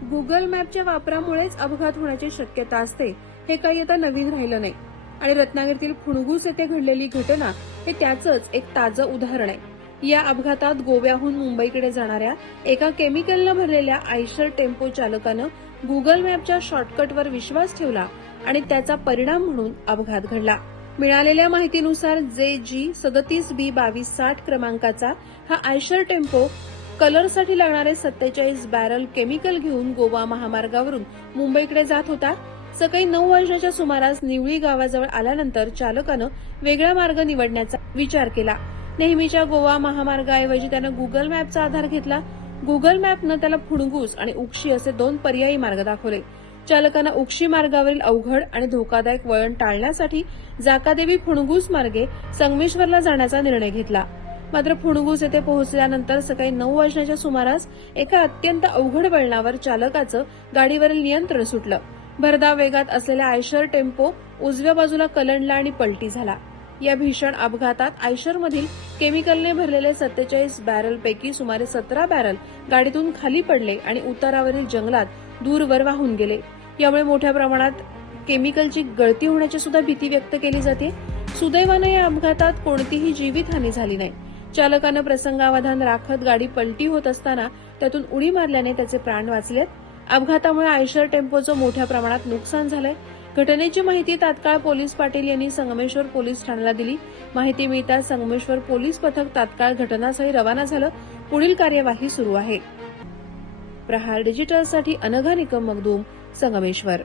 Google मॅपच्या वापरामुळेच अपघात होण्याची शक्यता असते. हे काही आता नवीन राहिलं नाही. आणि रत्नागिरीतील फुणगूस येथे घडलेली घटना हे त्याचंच एक ताजं उदाहरण आहे. या अपघातात गोव्याहून मुंबईकडे जाणाऱ्या एका केमिकलनं भरलेल्या आयशर टेम्पो चालकानं गुगल मॅपच्या शॉर्टकटवर विश्वास ठेवला आणि त्याचा परिणाम म्हणून अपघात घडला. मिळालेल्या माहितीनुसार जे जी सदतीस बी बावीस साठ क्रमांकाचा हा आयशर टेम्पो कलरसाठी लागणारे सत्तेचाळीस बॅरल केमिकल घेऊन गोवा महामार्गावरून मुंबईकडे जात होता. सकाळी नऊ वर्षाच्या सुमारास निवळी गावाजवळ आल्यानंतर चालकानं वेगळा मार्ग निवडण्याचा विचार केला. नेहमीच्या गोवा महामार्गाऐवजी त्यानं गुगल मॅपचा आधार घेतला. गुगल मॅपनं त्याला फुणगूस आणि उक्षी असे दोन पर्यायी मार्ग दाखवले. चालकानं उक्षी मार्गावरील अवघड आणि धोकादायक वळण टाळण्यासाठी जाकादेवी फुणगूस मार्गे संगमेश्वरला जाण्याचा निर्णय घेतला. मात्र फुणगूस येथे पोहोचल्यानंतर सकाळी नऊ वाजण्याच्या सुमारास एका अत्यंत अवघड वळणावर चालकाचं गाडीवरील नियंत्रण सुटलं. भरधाव वेगात असलेला आयशर टेम्पो उजव्या बाजूला कलंडला आणि पलटी झाला. या भीषण अपघातात आयशरमधील केमिकलने भरलेले सत्तेचाळीस बॅरलपैकी सुमारे सतरा बॅरल गाडीतून खाली पडले आणि उतारावरील जंगलात दूरवर वाहून गेले. यामुळे मोठ्या प्रमाणात केमिकलची गळती होण्याची सुद्धा भीती व्यक्त केली जाते. सुदैवानं या अपघातात कोणतीही जीवितहानी झाली नाही. चालकानं प्रसंगावधान राखत गाडी पलटी होत असताना त्यातून उडी मारल्याने त्याचे प्राण वाचलेत. अपघातामुळे आयशर टेम्पोचं मोठ्या प्रमाणात नुकसान झालंय. घटनेची माहिती तात्काळ पोलीस पाटील यांनी संगमेश्वर पोलीस ठाण्याला दिली. माहिती मिळताच संगमेश्वर पोलीस पथक तात्काळ घटनास्थळी रवाना झालं. पुढील कार्यवाही सुरू आहे. प्रहार डिजिटलसाठी अनघा निकम मगदूम संगमेश्वर.